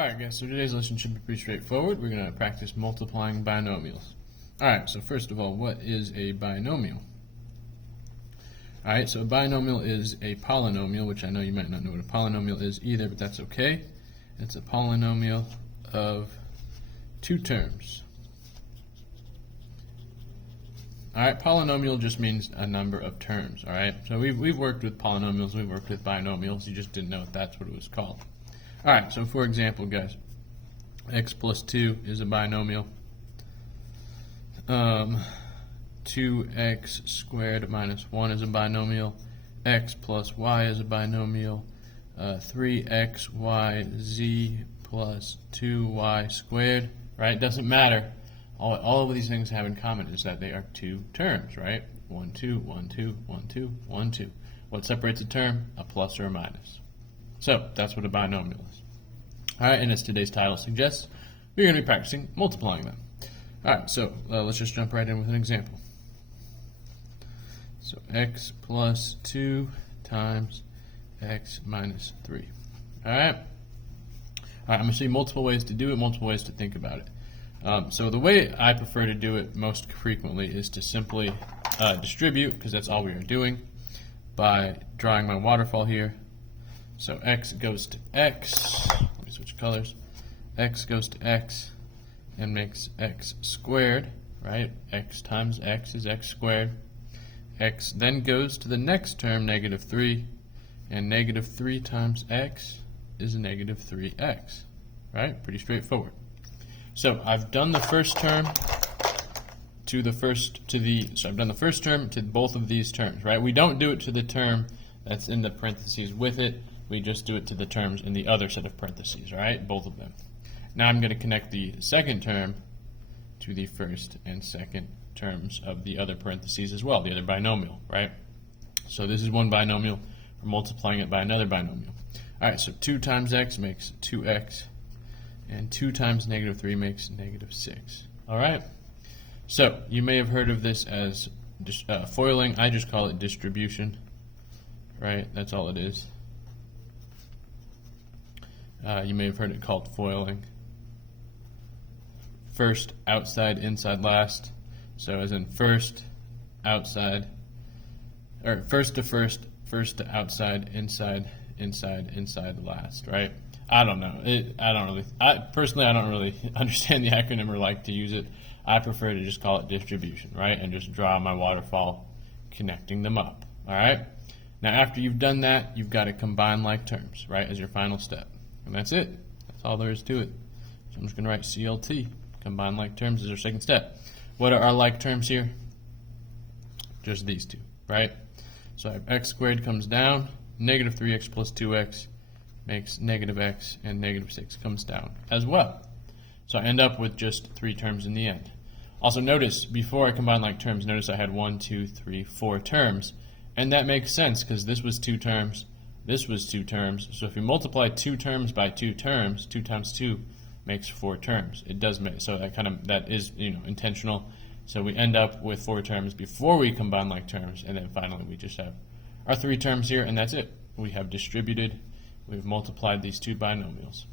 Alright guys, so today's lesson should be pretty straightforward. We're going to practice multiplying binomials. Alright, so first of all, what is a binomial? Alright, so a binomial is a polynomial, which I know you might not know what a polynomial is either, but that's okay. It's a polynomial of two terms. Alright, polynomial just means a number of terms, alright? So we've worked with polynomials, we've worked with binomials, you just didn't know that's what it was called. Alright, so for example, guys, x plus 2 is a binomial. 2x squared minus 1 is a binomial. X plus y is a binomial. 3xyz plus 2y squared, right? Doesn't matter. All of these things have in common is that they are two terms, right? 1, 2, 1, 2, 1, 2, 1, 2. What separates a term? A plus or a minus. So that's what a binomial is. Alright, and as today's title suggests, we're going to be practicing multiplying them. Alright, so let's just jump right in with an example. So x plus 2 times x minus 3. Alright, I'm going to show you multiple ways to do it, multiple ways to think about it. So the way I prefer to do it most frequently is to simply distribute, because that's all we are doing, by drawing my waterfall here. So x goes to x, let me switch colors, x goes to x and makes x squared, right? X times x is x squared. X then goes to the next term, negative 3, and negative 3 times x is negative 3x, right? Pretty straightforward. So I've done the first term to I've done the first term to both of these terms, right? We don't do it to the term that's in the parentheses with it. We just do it to the terms in the other set of parentheses, right? Both of them. Now I'm going to connect the second term to the first and second terms of the other parentheses as well, the other binomial, right? So this is one binomial. We're multiplying it by another binomial. All right, so 2 times x makes 2x, and 2 times negative 3 makes negative 6. All right? So you may have heard of this as foiling. I just call it distribution, right? That's all it is. You may have heard it called foiling. First, outside, inside, last. So as in first, outside, or first to outside, inside, inside, last, right? I don't know. Personally, I don't really understand the acronym or like to use it. I prefer to just call it distribution, right? And just draw my waterfall connecting them up, all right? Now, after you've done that, you've got to combine like terms, right, as your final step. And that's it. That's all there is to it. So I'm just going to write CLT, combine like terms, as our second step. What are our like terms here? Just these two, right? So I have x squared comes down, negative 3x plus 2x makes negative x, and negative 6 comes down as well. So I end up with just 3 terms in the end. Also notice, before I combine like terms, notice I had 1, 2, 3, 4 terms. And that makes sense, because this was 2 terms, this was 2 terms. So if you multiply 2 terms by 2 terms, 2 times 2 makes 4 terms. It does make, so that is intentional. So we end up with 4 terms before we combine like terms, and then finally we just have our 3 terms here, and that's it. We have distributed, we've multiplied these 2 binomials.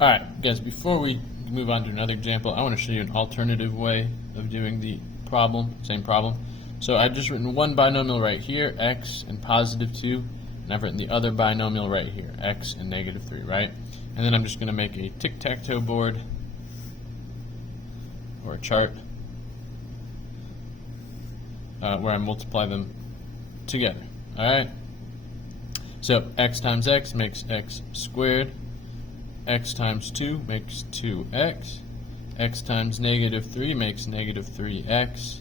Alright, guys, before we move on to another example, I want to show you an alternative way of doing the problem, same problem. So I've just written one binomial right here, x and positive 2, and I've written the other binomial right here, x and negative 3, right? And then I'm just going to make a tic-tac-toe board, or a chart, where I multiply them together, alright? So x times x makes x squared, x times 2 makes 2x, x times negative 3 makes negative 3x,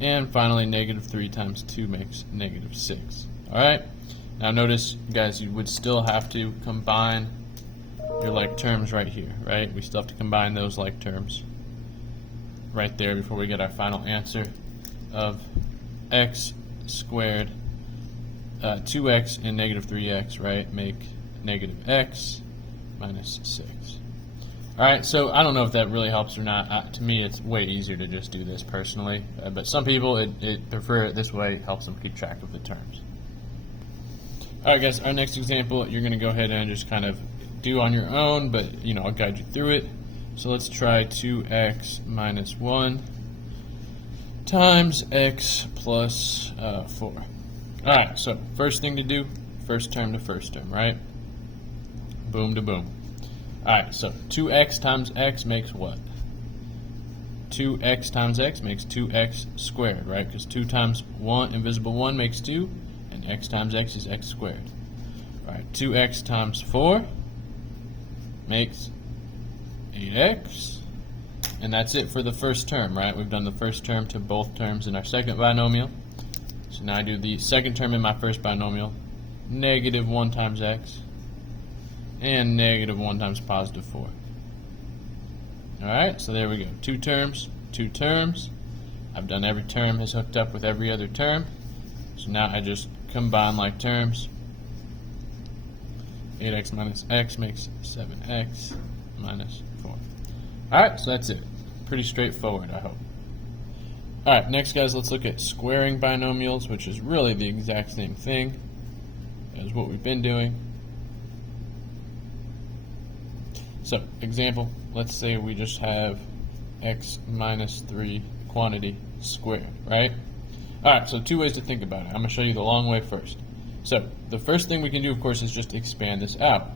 and finally negative 3 times 2 makes negative 6. Alright? Now notice, guys, you would still have to combine your like terms right here, right? We still have to combine those like terms right there before we get our final answer of x squared, 2x and negative 3x, right, make negative x minus 6. Alright, so I don't know if that really helps or not. To me, it's way easier to just do this personally, but some people it prefer it this way. It helps them keep track of the terms. Alright guys, our next example, you're going to go ahead and just kind of do on your own, but I'll guide you through it. So let's try 2x minus 1 times x plus 4. Alright, so first thing to do, first term to first term, right? Boom to boom. Alright, so 2x times x makes what? 2x times x makes 2x squared, right? Because 2 times 1, invisible 1 makes 2, and x times x is x squared. Alright, 2x times 4 makes 8x. And that's it for the first term, right? We've done the first term to both terms in our second binomial. So now I do the second term in my first binomial, negative 1 times x, and negative 1 times positive 4. Alright, so there we go. 2 terms, 2 terms. I've done every term is hooked up with every other term. So now I just combine like terms. 8x minus x makes 7x minus 4. Alright, so that's it. Pretty straightforward, I hope. Alright, next guys, let's look at squaring binomials, which is really the exact same thing as what we've been doing. So, example, let's say we just have x minus 3 quantity squared, right? Alright, so 2 ways to think about it. I'm going to show you the long way first. So, the first thing we can do, of course, is just expand this out.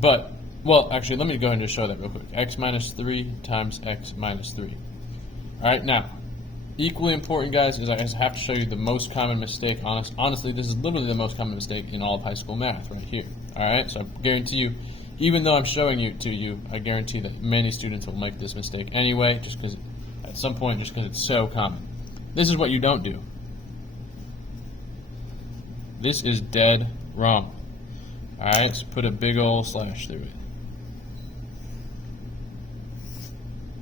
But, well, actually, let me go ahead and just show that real quick. X minus 3 times x minus 3. Alright, now, equally important, guys, is I have to show you the most common mistake. Honestly, this is literally the most common mistake in all of high school math right here. Alright, so I guarantee you, even though I'm showing it to you, I guarantee that many students will make this mistake anyway, just because at some point, just because it's so common. This is what you don't do. This is dead wrong. Alright, so put a big old slash through it.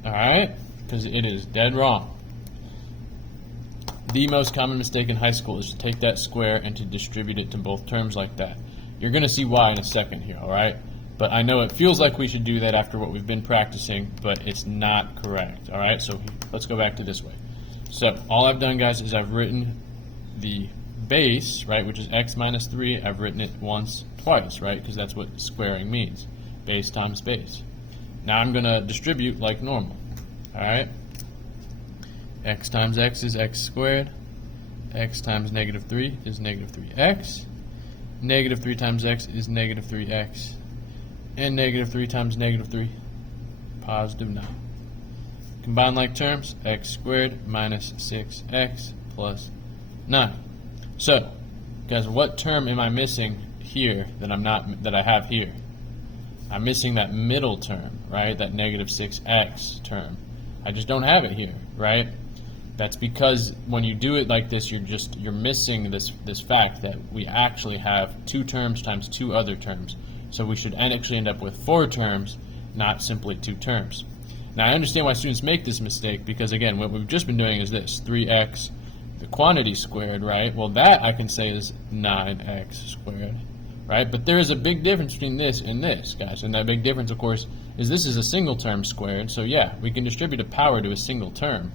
Alright, because it is dead wrong. The most common mistake in high school is to take that square and to distribute it to both terms like that. You're going to see why in a second here, alright? But I know it feels like we should do that after what we've been practicing, but it's not correct, alright? So let's go back to this way. So all I've done, guys, is I've written the base, right, which is x minus 3. I've written it once, twice, right, because that's what squaring means. Base times base. Now I'm going to distribute like normal, alright? X times x is x squared. X times negative 3 is negative 3x. Negative 3 times x is negative 3x. And negative 3 times negative 3, positive 9. Combine like terms, x squared minus 6x plus 9. So, guys, what term am I missing here that I have here? I'm missing that middle term, right? That negative 6x term. I just don't have it here, right? That's because when you do it like this, you're missing this fact that we actually have 2 terms times 2 other terms. So we should actually end up with 4 terms, not simply 2 terms. Now I understand why students make this mistake because, again, what we've just been doing is this, 3x, the quantity squared, right? Well, that I can say is 9x squared, right? But there is a big difference between this and this, guys. And that big difference, of course, is this is a single term squared. So yeah, we can distribute a power to a single term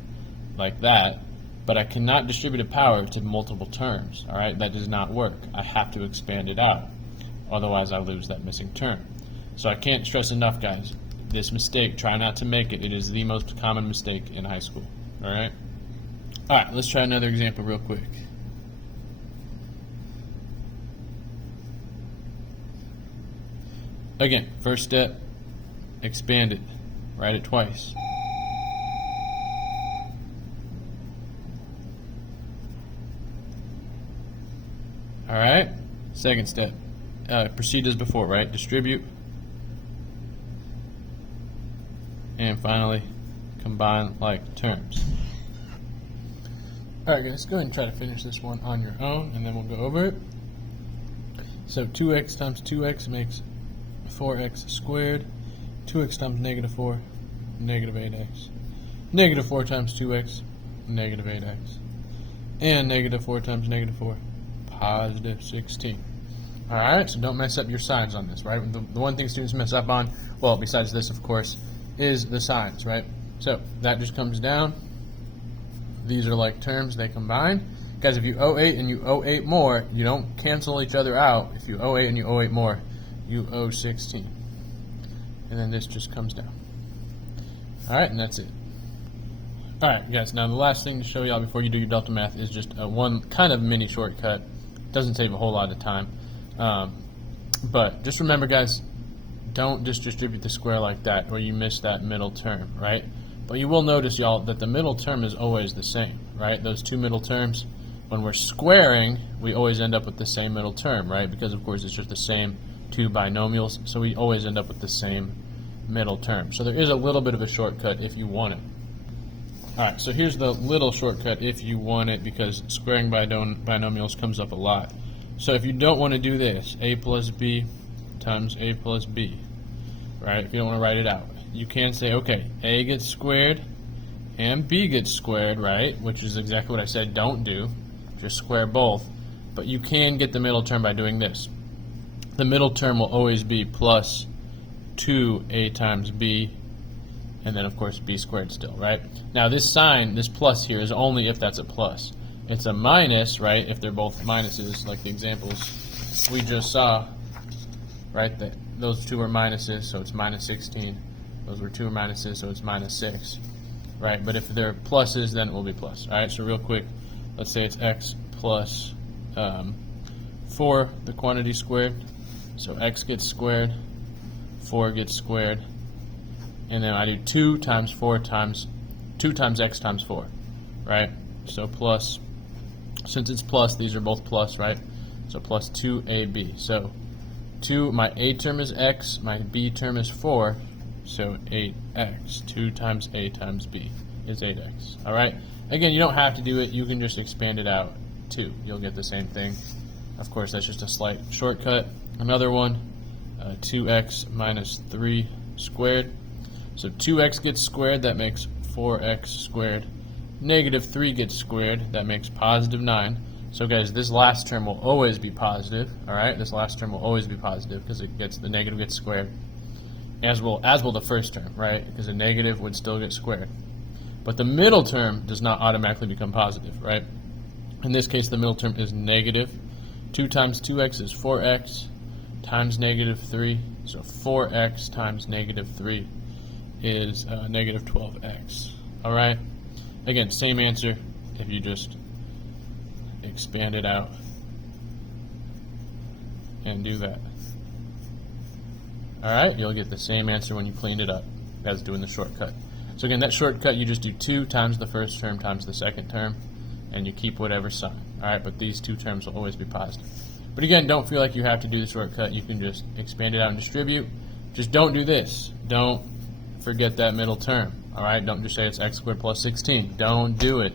like that, but I cannot distribute a power to multiple terms, all right? That does not work. I have to expand it out. Otherwise, I lose that missing term. So I can't stress enough, guys, this mistake, try not to make it. It is the most common mistake in high school, all right? All right, let's try another example real quick. Again, first step, expand it. Write it twice. All right, second step. Proceed as before, right? Distribute. And finally, combine like terms. Alright guys, go ahead and try to finish this one on your own, and then we'll go over it. So 2x times 2x makes 4x squared. 2x times negative 4, negative 8x. Negative 4 times 2x, negative 8x. And negative 4 times negative 4, positive 16. Alright, so don't mess up your signs on this, right? The one thing students mess up on, well, besides this, of course, is the signs, right? So that just comes down. These are like terms, they combine. Guys, if you owe 8 and you owe 8 more, you don't cancel each other out. If you owe 8 and you owe 8 more, you owe 16. and then this just comes down. Alright, and that's it. Alright guys, now the last thing to show y'all before you do your delta math is just one kind of mini shortcut. Doesn't save a whole lot of time. But just remember guys, don't just distribute the square like that or you miss that middle term, right? But you will notice y'all that the middle term is always the same, right? Those two middle terms, when we're squaring, we always end up with the same middle term, right? Because of course it's just the same two binomials, so we always end up with the same middle term. So there is a little bit of a shortcut if you want it. Alright, so here's the little shortcut if you want it, because squaring binomials comes up a lot. So if you don't want to do this, a plus b times a plus b, right? If you don't want to write it out, you can say, okay, a gets squared and b gets squared, right? Which is exactly what I said don't do. Just square both. But you can get the middle term by doing this. The middle term will always be plus 2a times b, and then of course b squared still, right? Now this sign, this plus here, is only if that's a plus. It's a minus, right, if they're both minuses, like the examples we just saw, right? That those two are minuses, so it's minus 16. Those were two minuses, so it's minus 6, right? But if they're pluses, then it will be plus. All right, so real quick, let's say it's x plus 4, the quantity squared. So x gets squared, 4 gets squared, and then I do 2 times 4 times 2 times x times 4, right? So plus, since it's plus, these are both plus, right? So plus 2ab. So 2, my a term is x, my b term is 4, so 8x. 2 times a times b is 8x. All right? Again, you don't have to do it. You can just expand it out too. You'll get the same thing. Of course, that's just a slight shortcut. Another one, 2x minus 3 squared. So 2x gets squared, that makes 4x squared. Negative 3 gets squared, that makes positive 9. So guys, this last term will always be positive, alright? This last term will always be positive because it gets, the negative gets squared. As will the first term, right? Because a negative would still get squared. But the middle term does not automatically become positive, right? In this case, the middle term is negative. 2 times 2x is 4x times negative 3. So 4x times negative 3 is negative 12x. Alright? Again, same answer if you just expand it out and do that. Alright, you'll get the same answer when you cleaned it up as doing the shortcut. So again, that shortcut, you just do 2 times the first term times the second term, and you keep whatever sign. Alright, but these two terms will always be positive. But again, don't feel like you have to do the shortcut. You can just expand it out and distribute. Just don't do this. Don't forget that middle term. Alright, don't just say it's x squared plus 16. Don't do it.